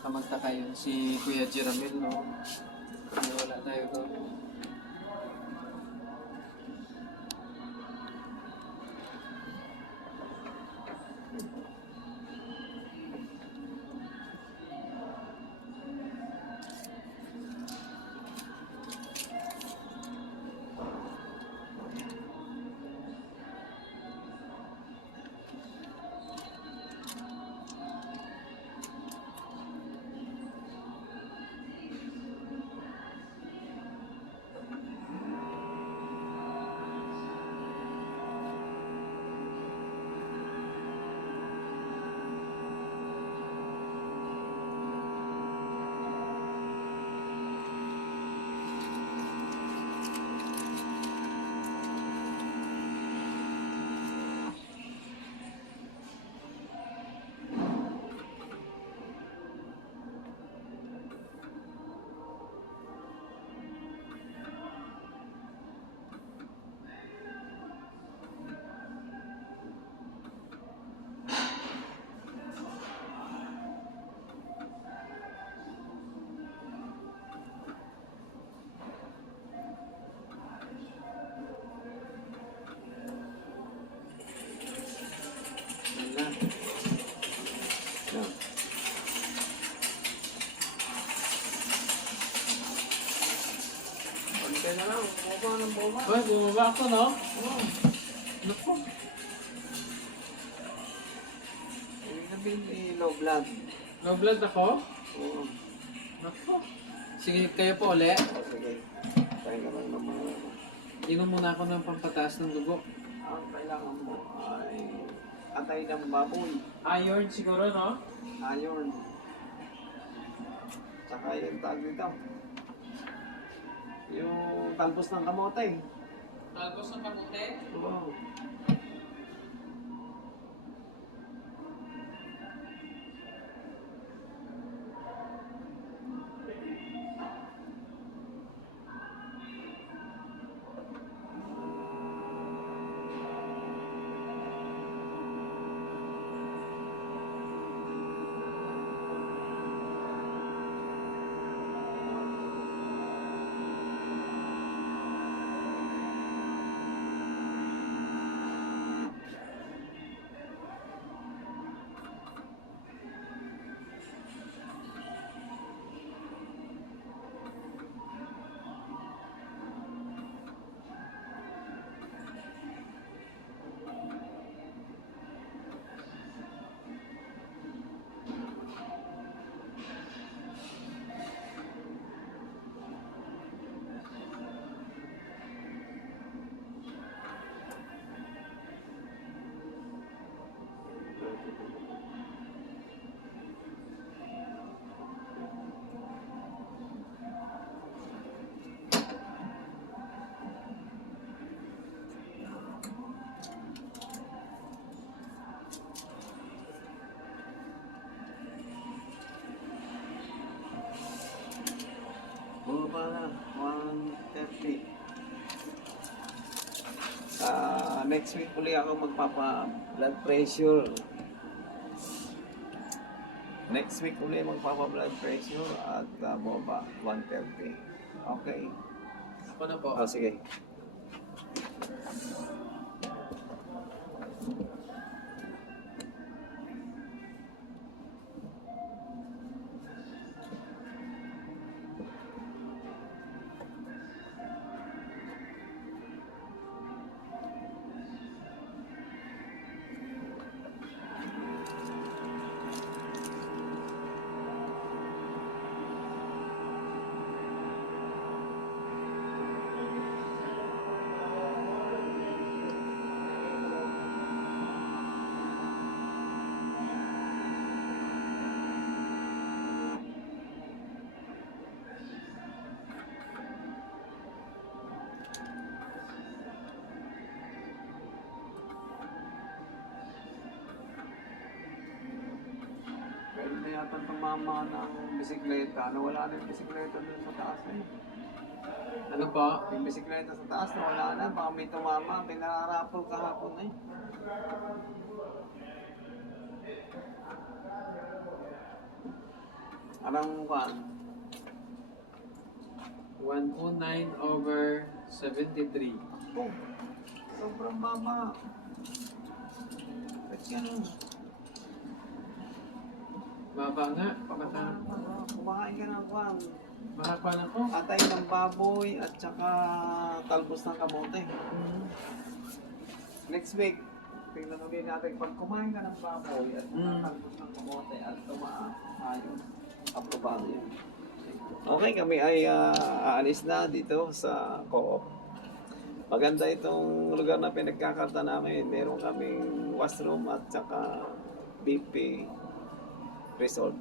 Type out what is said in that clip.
baka magtaka yun si Kuya Jeramel, no? Wala tayo doon. Wala. No. Konti na lang, bumaba ng bumaba. Uy, bumaba ako, no? Oo. Naku. Ibig sabihin, low blood. Low blood ako? Oo. Naku. Sige, kayo po ulit. Sige, tayo ka lang ng mga Inom muna ako ng pampataas ng dugo. ang kailangan mo ay atay ng baboy, Iron siguro, no? iron. Tsaka yung tag dito. Yung talbos ng kamote. Talbos ng kamote? Oo. Bumaba na, 130. Next week uli ako magpapa-blood pressure. Next week uli magpapa-blood pressure at bumaba, 130. Okay. Ako na po. Oh, sige. Pero na yata tumama ng bisikleta. Nawala na yung bisikleta doon sa taas na yun. Ano po? Yung bisikleta sa taas, nawala na. Baka may tumama. May nararapol kahapon na yun. Anong kuhan? 109/73. Oh, sobrang baba. Ba't yan? Baba nga. Baka Kumakain ka ng kuhan. mahaba na ko. Atay ng baboy at saka talbos ng kamote. Next week, tingnan ulit natin pag kumain ka ng baboy at saka talbos ng kamote at tumaas, ayos. Aprobado yan. Okay, kami ay aalis na dito sa Co-op. Maganda itong lugar na pinagkakarta namin. Meron kaming washroom at saka BP resort.